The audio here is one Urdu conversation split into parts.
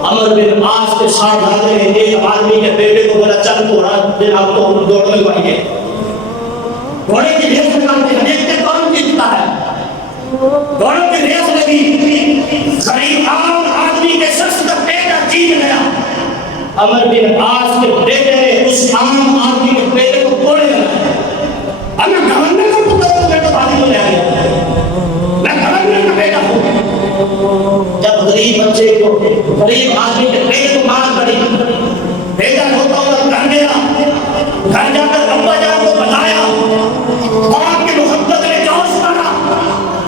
عمر بن عاص کے ساتھ جاتے ہیں، ایک آدمی کے بیٹے کو بولا چل تو آپ تو دوڑنے کو آئیے، گھوڑے کی ریس نکالتے ہیں، دیکھتے کون جیتتا ہے، گھوڑوں کی ریس لگی، غریب عام آدمی کے شخص کا بیٹا جیت گیا، عمر بن عاص کے بیٹے نے اس عام آدمی کے بیٹے کو کوڑے لگایا، ہمیں گورنر کا پتر بیٹا بھاگی کو لے آیا، میں گورنر کا بیٹا ہوں۔ جب غریب بچے کو غریب آدمی کے بیٹے کو مار پڑی، بیٹا روتا ہوا گھر گیا، گھر جا کر ابا جان کو بتایا، باپ کی محبت نے جوش مارا،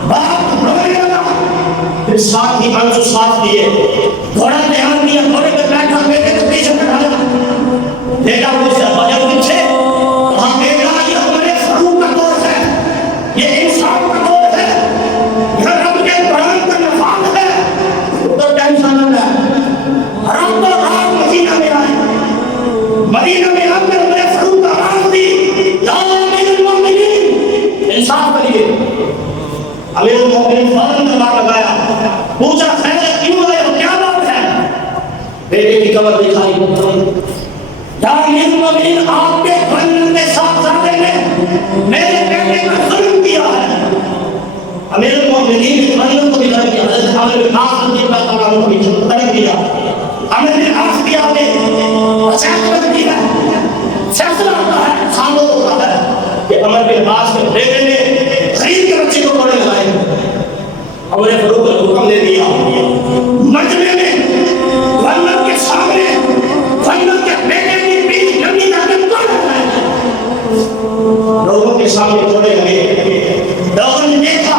باپ رونے لگا، پھر ساتھ ہی آنسو ساتھ دیے، گھوڑا دھیان دیا، گھوڑے پہ بیٹھا، بیٹے کو پیچھے بٹھایا، بیٹا مجھ سے ابا جان پیچھے، کہا بیٹا یہ ہمارے فروغ کا دور ہے، یہ انسان کا دور ہے، یہ رب کے قرآن کا نفاذ ہے، تو ٹینشن نہ ہے، رب تو رات مدینہ میں آئے، مدینہ میں آ کر میرے فروغ کا آواز دی، یا امیر المومنین، انصاف کریے۔ امیر المومنین فوراً دربار لگایا، پوچھا خیر کیوں آئے ہو، کیا بات ہے؟ بیٹے کی قبر دکھائی، یا امیر المومنین آپ کے خنجر کے صاحبزادے نے میرے بیٹے پر ظلم کیا ہے۔ امیر المومنین خنجر کو دکھا دیا، حضرت عمرو بن عاص رضی اللہ تعالیٰ عنہ کو پیچھے ترک دیا، عمرو بن عاص کی آگے فیصلہ کیا، فیصلہ ہوتا ہے، خاموش ہوتا ہے کہ عمر بن عاص کے بیٹے نے غریب کے بچے کو کوڑے لگائے، عمر فاروق نے حکم دے دیا، مجمع میں غلط کے سامنے غلط کے بیٹے کی پیٹھ لمبی کر کے کوڑے لگائے، لوگوں کے سامنے کوڑے لگے، لوگوں نے دیکھا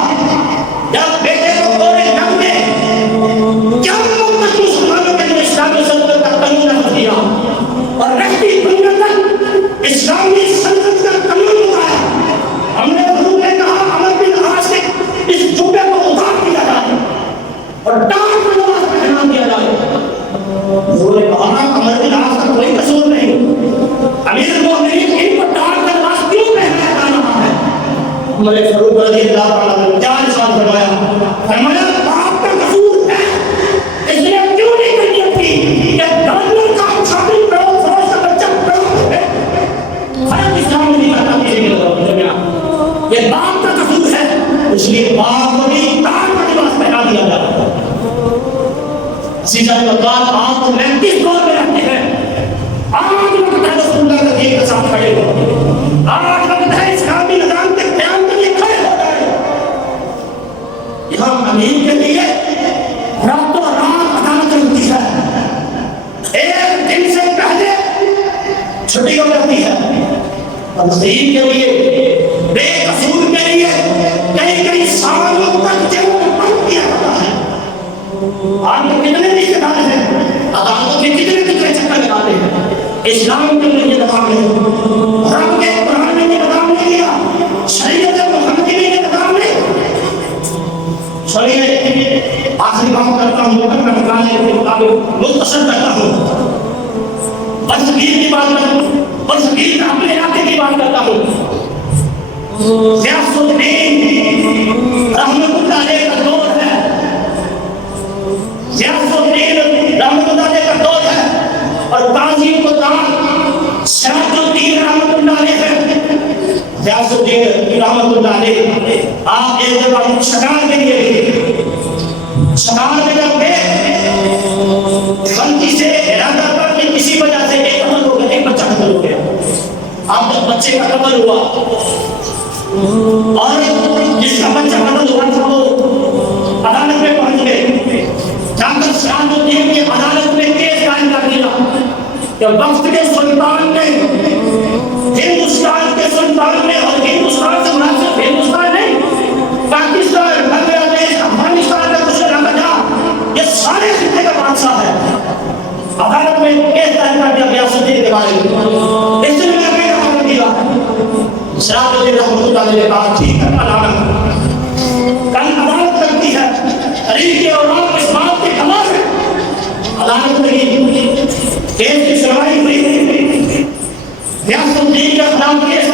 جب بیٹے کو کوڑے لگ گئے، کیا تک مسلمانوں کے لیے اسلامی سلطنت کا قانون نافذ کیا اور رہتی دنیا تک اسلامی سلطنت کا قانون بنایا۔ ہم نے حضور نے کہا عمر بن عاص سے اس جبے کو اتار دیا جائے اور ڈانٹ پر نماز پڑھنا دیا جائے۔ حضور نے کہا عمر بن عاص کا کوئی قصور نہیں، امیر المومنین ان کو ڈانٹ کر نماز کیوں پڑھایا جا رہا ہے؟ عمر فاروق رضی اللہ تعالیٰ نے کیا ارشاد فرمایا؟ فرمایا باپ کا قصور ہے، اس لیے کیوں نہیں تربیت کی کہ ڈالر کا شاپنگ کرو، فروش کا بچہ کرو، فرق اسلام میں نہیں کرتا کسی کے درمیان، یہ باپ کا قصور ہے، اس لیے باپ کو بھی ڈانٹ پر لباس پہنا دیا جاتا ہے۔ عزیزان اللہ، آپ میں کس دور میں رہتے ہیں؟ آج وقت ہے رسول اللہ کے دین کے ساتھ کھڑے ہو، آج وقت ہے اسلامی نظام کے قیام کے لیے کھڑے ہو جائے۔ یہاں امیر کے لیے رات و رات عدالت ہوتی ہے، ایک دن سے پہلے چھٹی ہو جاتی ہے، تنظیم کے لیے بے قصور کے لیے کئی کئی سالوں تک جیل میں بند کیا جاتا ہے۔ آپ کو کتنے رشتے دار ہیں، عدالتوں کے کتنے چکر لگاتے ہیں، اسلام کے لیے یہ نظام نہیں، رب کے قرآن نے یہ نظام نہیں دیا، شریعت محمدی نے یہ نظام نہیں۔ چلیے آخری بات کرتا ہوں، میں بتانے کے مطابق مختصر کرتا ہوں، برصغیر کی بات کرتا ہوں، برصغیر کا اپنے علاقے کی بات کرتا ہوں۔ غیاث الدین رحمۃ اللہ علیہ کا دور ہے، غیاث الدین رحمۃ اللہ علیہ کا دور ہے، اور قاضی مقدام سراج الدین رحمۃ اللہ علیہ ہے۔ غیاث الدین رحمۃ اللہ علیہ آپ ایک جگہ شکار کے لیے گئے، شکار میں جب گئے غلطی سے ارادہ کر کے کسی وجہ سے ایک قتل ہو گیا، ایک بچہ قتل ہو گیا۔ آپ جب بچے کا قتل ہوا اور جس کا بچہ قتل ہوا تھا وہ عدالت میں پہنچ گئے، جا کر سراج الدین کی عدالت میں کیس قائم کر دیا کہ وقت کے سلطان نے، ہندوستان کے سلطان نے، اور ہندوستان سے مراد صرف ہندوستان نہیں، پاکستان، بنگلہ دیش، افغانستان کا کچھ نہ بجا، یہ سارے خطے کا بادشاہ ہے، عدالت میں کیس دائر کر دیا غیاث الدین کے بارے میں، اس نے میں کہا حکم دیا۔ شراف الدین رحمۃ اللہ علیہ نے کہا ٹھیک ہے کل عدالت کرتی ہے، تحریر کے اور اس بات کے خلاف ہے، عدالت لگی، کیس کی سنوائی ہوئی، غیاث الدین کے خلاف کیس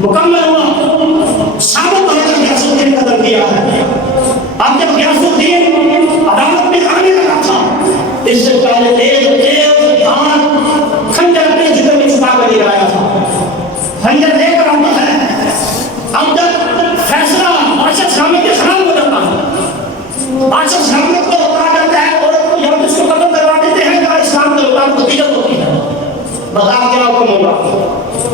مکمل ہوا، ثابت ہو کر غیاث الدین قتل کیا ہے۔ اب جب غیاث الدین عدالت میں آنے لگا تھا، اس سے پہلے تیز دھار خنجر اپنے جسم میں چھپا کر لے آیا تھا، خنجر لے کر آتا ہے۔ اب جب فیصلہ بادشاہ سامنے کے خلاف ہو جاتا ہے، بادشاہ سامنے کو کہا جاتا ہے عورت کو یا اس کو قتل کروا دیتے ہیں یا اسلام کے مطابق نتیجت ہوتی ہے، بتا کیا حکم ہوگا؟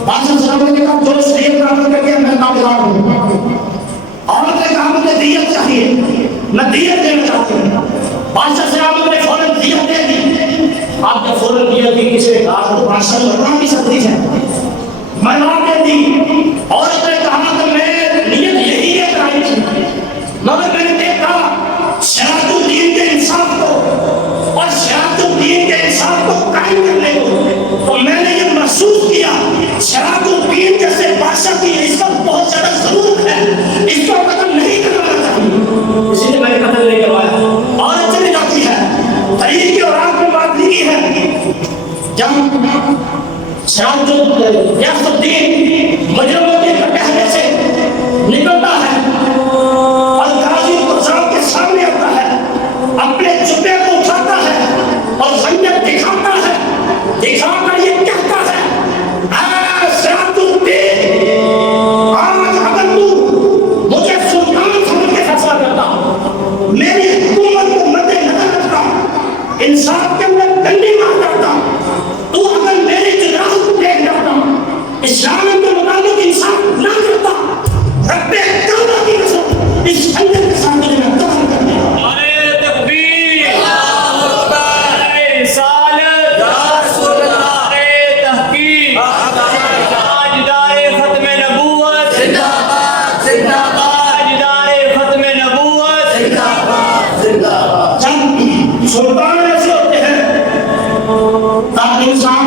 بادشاہ سامنے نے کہا جو شریعت کا عمل کر کے میں ناگزار ہوں، عورت نے کہا مجھے دیت چاہیے، میں دیت دینا چاہتی ہوں۔ بادشاہ صاحب نے فوراً دیت دے دی۔ آپ نے فوراً دیت دی، کسی نے کہا تو بادشاہ مرنا بھی سکتی ہے، مرنا دے دی۔ عورت نے کہا کہ میں نیت یہی ہے کرائی تھی، مگر میں نے دیکھا شریعت الدین کے انصاف کو اور شریعت الدین کے انصاف کو قائم کرنے کو، تو میں نے یہ محسوس کیا شریعت الدین جیسے بادشاہ کی عزت بہت زیادہ ضرورت ہے، اس کو قتل نہیں کروانا چاہیے، اسی لیے میں نے قتل نہیں کروایا۔ عورت چلی جاتی ہے، تحریر کی اوراق میں بات لکھی ہے جب غیاث الدین مجرموں کے کٹہرے سے نکلتا ہے اور قاضی قضات کے سامنے آتا ہے، اپنے جبے کو اٹھاتا ہے اور خنجر دکھاتا ہے، دکھا کر یہ کہتا ہے اے شریعت الدین، آج اگر تو مجھے سلطان سمجھ کے فیصلہ کرتا، میری حکومت کو مد نظر رکھتا، انصاف کے اندر ڈنڈی مار کرتا، تو اگر میری جناح کو دیکھ جاتا، اسلام کے مطابق انصاف نہ کرتا، رب کعبہ کی قسم اس خنجر کے سامنے میں قتل کر دیا۔ نعرہ تکبیر، نعرہ رسالت، نعرہ تحقیق، تاجدار ختم نبوت، تاجدار ختم نبوت۔ جب سلطان ایسے ہوتے ہیں تاکہ انسان